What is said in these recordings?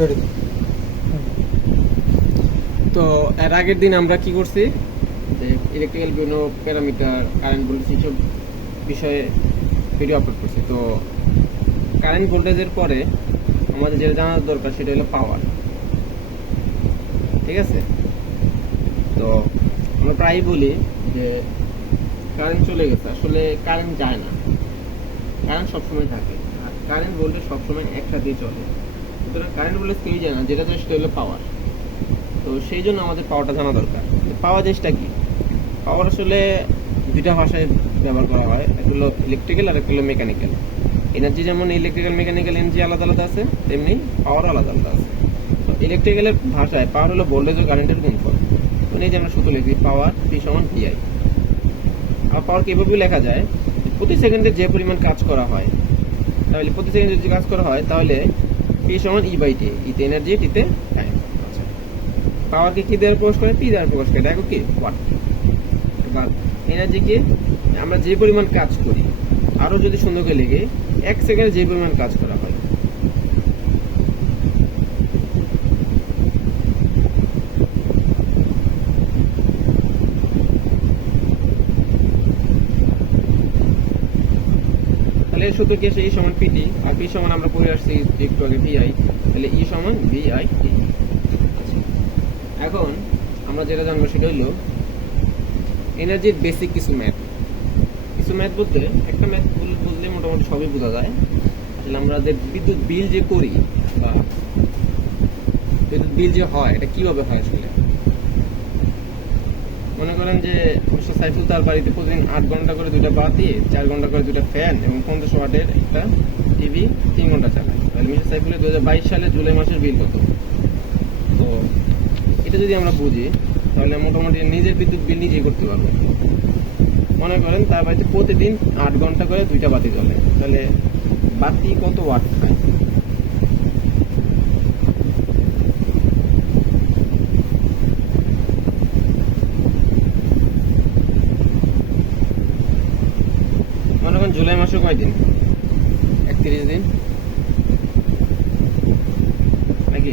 তো এর আগের দিন আমরা কি করছি, যে ইলেকট্রিক্যাল বিভিন্ন প্যারামিটার, কারেন্ট ভোল্টেজ এইসব বিষয়ে ভিডিও আপলোড করছি। তো কারেন্ট ভোল্টেজের পরে আমাদের যেটা জানার দরকার সেটা হলো পাওয়ার। ঠিক আছে, তো আমরা প্রায়ই বলি যে কারেন্ট চলে গেছে, আসলে কারেন্ট যায় না, কারেন্ট সবসময় থাকে, আর কারেন্ট ভোল্টেজ সবসময় একসাথেই চলে। সুতরাং কারেন্ট ভোল্টেজ কেউই যায় না, যেটা যায় সেটা হলো পাওয়ার। তো সেই জন্য আমাদের পাওয়ারটা জানা দরকার। পাওয়ার জিনিসটা কি? পাওয়ার আসলে দুইটা ভাষায় ব্যবহার করা হয়, একটা হলো ইলেকট্রিক্যাল আর একটা হলো মেকানিক্যাল। এনার্জি যেমন ইলেকট্রিক্যাল মেকানিক্যাল এনার্জি আলাদা আলাদা আছে, তেমনি পাওয়ার আলাদা আলাদা আছে। তো ইলেকট্রিক্যালের ভাষায় পাওয়ার হলো ভোল্টেজ ও কারেন্টের গুণফল। মানে এই যে আমরা সূত্র লিখি পাওয়ার পি সমান পিআই। আর পাওয়ার কিভাবে লেখা যায়, প্রতি সেকেন্ডে যে পরিমাণ কাজ করা হয়, তাহলে প্রতি সেকেন্ডে যদি কাজ করা হয় তাহলে পি সমান ই বাই টি, ইতে এনার্জি টিতে টাইম। আচ্ছা, পাওয়ারকে কি দ্বারা প্রকাশ করে? পি দ্বারা প্রকাশ করে, দেখো কি ওয়াট। এবার এনার্জিকে আমরা যে পরিমাণ কাজ করি, আরো যদি সুন্দর করে লিখে, এক সেকেন্ডে যে পরিমাণ কাজ করা হয়। তাহলে এর সূত্র কি আসে? ই সমান পিটি, আর পি সমান আমরা পড়ে আসছি একটু আগে ভিআই, তাহলে ই সমান ভিআই টি। আচ্ছা, এখন আমরা যেটা জানবো সেটা হলো এনার্জির বেসিক কিছু ম্যাথ। কিছু ম্যাথ বলতে একটা ম্যাথ বুঝলে মোটামুটি সবই বোঝা যায়। আসলে আমরা যে বিদ্যুৎ বিল যে করি বা বিদ্যুৎ বিল যে হয়, এটা কিভাবে হয় আসলে? মনে করেন যে মিস্টার সাইফুল তার বাড়িতে প্রতিদিন 8 ঘন্টা করে 2টা বাতি, 4 ঘন্টা করে 2টা ফ্যান এবং 50 ওয়াটের একটা টিভি 3 ঘন্টা চালায়। তাহলে মিস্টার সাইফুলের 2022 সালে জুলাই মাসের বিল কত? তো এটা যদি আমরা বুঝি তাহলে মোটামুটি নিজের বিদ্যুৎ বিল নিজেই করতে পারবো। মনে করেন তার বাড়িতে প্রতিদিন 8 ঘন্টা করে 2টা বাতি জ্বলে, তাহলে বাতি কত ওয়াট খায়? মনে করেন জুলাই মাসে কয় দিন? 31 দিন নাকি?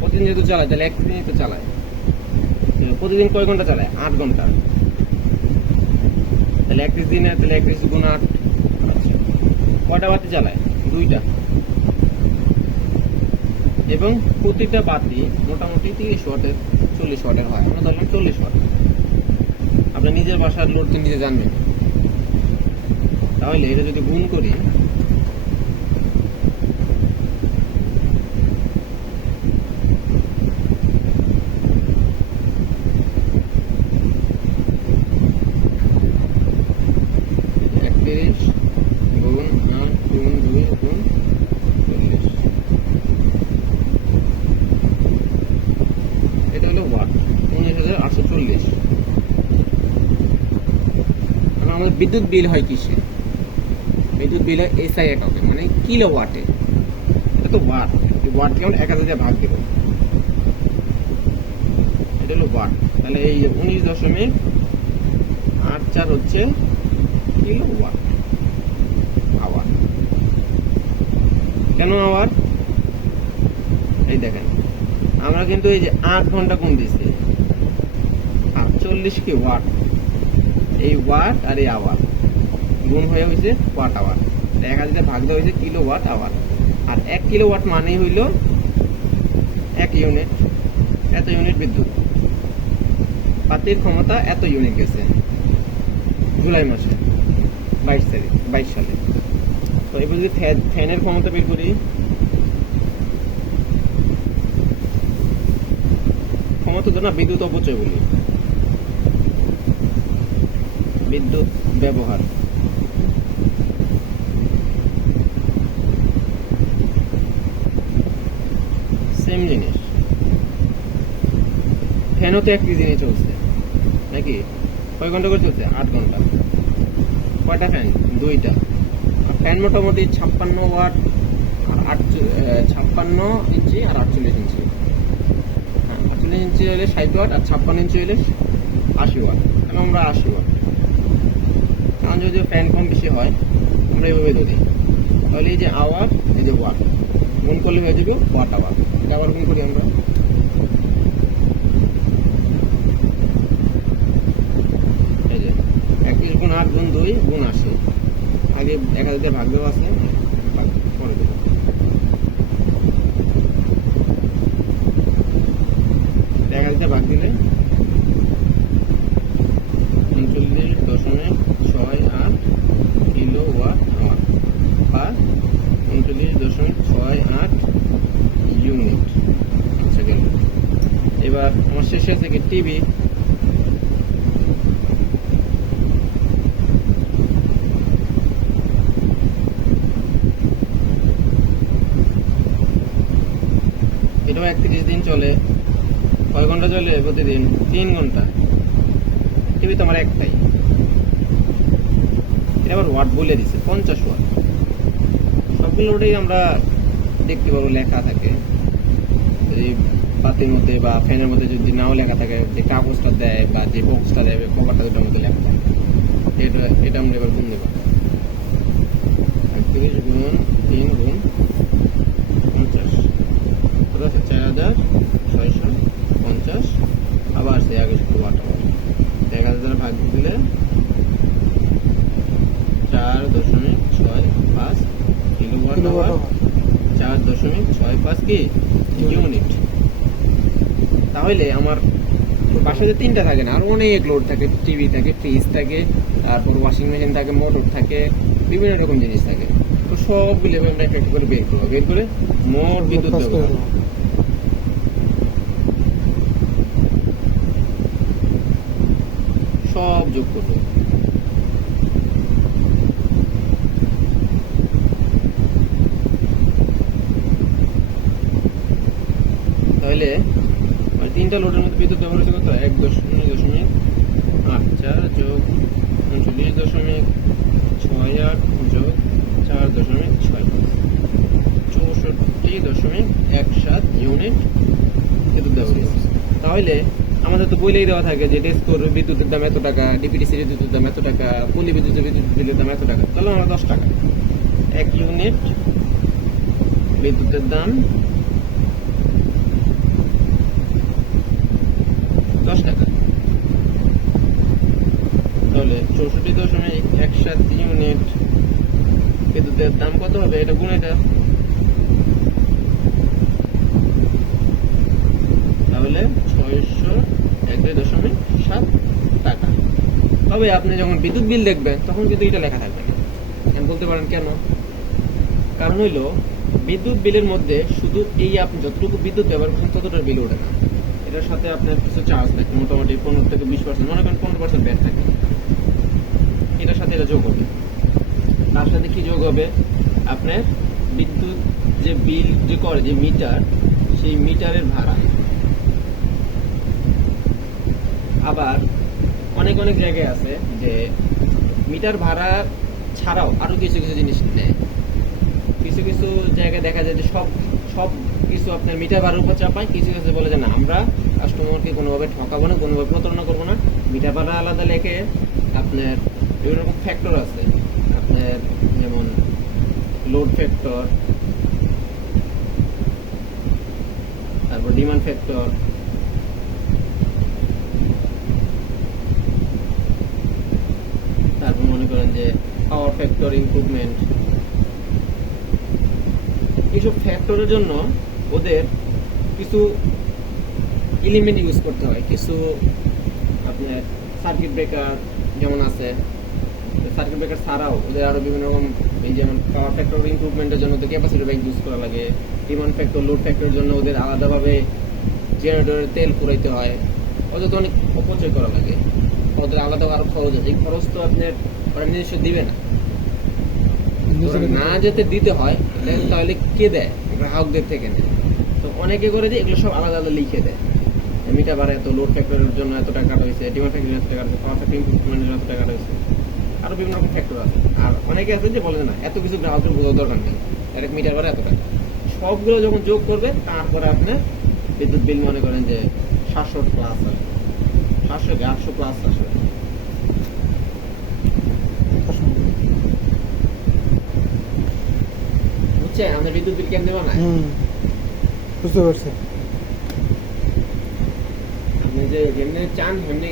প্রতিদিন যেহেতু চালায় তাহলে 31 দিনই তো চালায়। প্রতিদিন কয় ঘন্টা চালায়? 8 ঘন্টা। তাহলে 31 দিনে তাহলে 31 গুণ 8। আচ্ছা, কয়টা বাতি চালায়? 2টা। এবং প্রতিটা বাতি মোটামুটি 30 ওয়াটের 40 ওয়াটের হয়, আমরা ধরলাম 40 ওয়াট। আপনার নিজের বাসার লোড নিজে জানবেন। তাহলে এটা যদি গুণ করি, আমাদের বিদ্যুৎ বিল হয় কিসে? বিদ্যুৎ বিল হয় এসআই এককে, মানে কিলো ওয়াটে। এটা তো ওয়াট, ওয়াট কেমন 1000 দিয়ে ভাগ দেবো, এটা হলো ওয়াট। তাহলে এই 19.84 হচ্ছে কিলো ওয়াট আওয়ার। কেন আওয়ার? এই দেখেন, আমরা কিন্তু এই যে 8 ঘন্টা গুণ দিয়েছি, 48 কি ওয়াট। এই ওয়াট আর এই আওয়ার গুণ হয়ে হয়েছে ওয়াট আওয়ার। 1000 দিয়ে ভাগ দেওয়া হয়েছে কিলো ওয়াট আওয়ার। আর 1 কিলো ওয়াট মানেই হইল 1 ইউনিট। এত ইউনিট বিদ্যুৎ, বাতির ক্ষমতা এত ইউনিট গেছে জুলাই মাসে 22 সালে। তো এবার যদি ফ্যানের ক্ষমতা বের করি, ক্ষমতা তো না, বিদ্যুৎ অপচয় বলি, বিদ্যুৎ ব্যবহার। সেম জিনিস, ফ্যানও তো একই দিনে চলছে নাকি? কয় ঘন্টা করে চলছে? 8 ঘন্টা। কয়টা ফ্যান? 2টা। ফ্যান মোটামুটি 56 ওয়াট, আর 56 ইঞ্চি আর 48 ইঞ্চি। হ্যাঁ, 48 ইঞ্চি হলে 60 ওয়াট, আর 56 ইঞ্চি হলে 80 ওয়াট। কেন আমরা 80 ওয়াট? কারণ যদি ফ্যান কম বেশি হয় আমরা এইভাবে ধরি। তাহলে এই যে আওয়ার, এই যে ওয়াট, গুণ করলে হয়ে যাবে ওয়াট আওয়ার। এটা আবার গুণ করি আমরা, এই যে 21 গুণ 8 গুণ 2 গুণ 80। আগে 1000 দিয়ে ভাগ দেওয়া আছে, পরে দেবো। 1000 দিয়ে ভাগ দিলে 39.68 কিলোওয়াট আওয়ার বা 39.68 ইউনিট। আচ্ছা গেল। এবার আমার শেষে আছে কি টিভি। এটাও 31 দিন চলে। কয় ঘন্টা চলে প্রতিদিন? 3 ঘন্টা। টিভি তো আমার একটাই। এটা আবার ওয়াট বলে দিছে 50 ওয়াট। সবগুলো ওটাই আমরা দেখতে পাবো, লেখা থাকে এই বাতির মধ্যে বা ফ্যানের মধ্যে। যদি নাও লেখা থাকে, যে কাগজটা দেয় বা যে বক্সটা দেয় কভারটা, দুটোর মধ্যে লেখা থাকে। এটা আমরা এবার গুণ দেবো। 31 গুণ 3 গুণ 50, 4650। আবার সে আগে ওয়াট আওয়ার 1000 ভাগ দিলে 4.65 কিলোওয়াট আওয়ার, 4.65 কি ইউনিট। তাহলে আমার বাসাতে 3টা থাকে না, আর অনেক লোড থাকে। টিভি থাকে, ফ্রিজ থাকে, তারপর ওয়াশিং মেশিন থাকে, মোটর থাকে, বিভিন্ন রকম জিনিস থাকে। তো সবগুলো আমরা একটা করে বের করবো, বের করে মোট বিদ্যুৎ ব্যবহার সব যোগ করবো। তাহলে 3টা লোডের মধ্যে বিদ্যুৎ ব্যবহার হচ্ছে কত? 1.0.84 যোগ 39.68 যোগ 4.65, 64.17 ইউনিট বিদ্যুৎ ব্যবহার হচ্ছে। তাহলে আমাদের তো বইলেই দেওয়া থাকে যে ডেস্কোর বিদ্যুতের দাম এত টাকা, ডিপিডিসির বিদ্যুতের দাম এত টাকা, পল্লী বিদ্যুতের বিদ্যুৎ বিলের দাম এত টাকা। তাহলে আমরা 10 টাকা 1 ইউনিট বিদ্যুতের দাম 10 টাকা। তাহলে 64.17 ইউনিট বিদ্যুতের দাম কত হবে? এটা গুণ এটা, তাহলে 601.7 টাকা। তবে আপনি যখন বিদ্যুৎ বিল দেখবেন তখন কিন্তু এটা লেখা থাকবে না। আমি বলতে পারেন কেন? কারণ হইলো বিদ্যুৎ বিলের মধ্যে শুধু এই আপনি যতটুকু বিদ্যুৎ ব্যবহার করছেন ততটার বিল ওঠে না। এটার সাথে আপনার কিছু চার্জ থাকে, মোটামুটি 15 থেকে 20%, মনে করেন 15% ব্যাট থাকে। এটার সাথে এটা যোগ হবে। তার সাথে কি যোগ হবে? আপনার বিদ্যুৎ যে বিল যে করে, যে মিটার, সেই মিটারের ভাড়া। আবার অনেক অনেক জায়গায় আছে যে মিটার ভাড়া ছাড়াও আরো কিছু কিছু জিনিস নেয়। কিছু কিছু জায়গায় দেখা যায় যে সব সব কিছু আপনার মিটার ভাড়ার উপর চাপায়। কিছু কিছু বলে যে না, আমরা কাস্টমারকে কোনোভাবে ঠকাবো না, কোনোভাবে প্রতারণা করবো না, মিটার ভাড়া আলাদা লেখে। আপনার বিভিন্ন রকম ফ্যাক্টর আছে, আপনার যেমন লোড ফ্যাক্টর, তারপর ডিমান্ড ফ্যাক্টর, তারপর মনে করেন যে পাওয়ার ফ্যাক্টর ইমপ্রুভমেন্ট। এইসব ফ্যাক্টরের জন্য ওদের কিছু এলিমেন্ট ইউজ করতে হয়। কিছু আপনার সার্কিট ব্রেকার যেমন আছে, সার্কিট ব্রেকার ছাড়াও ওদের আরো বিভিন্ন রকম, এই যেমন পাওয়ার ফ্যাক্টর ইমপ্রুভমেন্টের জন্য ওদের ক্যাপাসিটর ব্যাংক ইউজ করা লাগে। ডিমান্ড ফ্যাক্টর, লোড ফ্যাক্টরের জন্য ওদের আলাদাভাবে জেনারেটরের তেল পুরাইতে হয়। ওদের তো অনেক অপচয় করা লাগে, ওদের আলাদা আরো খরচ আছে। এই খরচ তো আপনার ওরা নিজস্ব দিবে না, না যেতে দিতে হয় তাহলে কে দেয়? গ্রাহকদের থেকে নেয়। তো অনেকে করে যে এগুলো সব আলাদা আলাদা লিখে দেয়, মিটার ভাড়া এত, লোড ফ্যাক্টরের জন্য এত টাকা রয়েছে, ডিমান্ড ফ্যাক্টরের এত টাকা রয়েছে, পাওয়ার ফ্যাক্টর ইমপ্রুভমেন্টের এত টাকা রয়েছে, আরো বিভিন্ন রকম ফ্যাক্টর আছে। আর অনেকে আছে যে বলে না, এত কিছু গ্রাহকের বোঝার দরকার নেই, ডাইরেক্ট মিটার ভাড়া এত টাকা। সবগুলো যখন যোগ করবে তারপরে আপনার বিদ্যুৎ বিল মনে করেন যে 700 প্লাস আসবে, 700 কি 800 প্লাস আসবে। বুঝছেন আমাদের বিদ্যুৎ বিল কেন দেবো না? বুঝতে পারছি। আপনি যে যেমনি চান সেমনি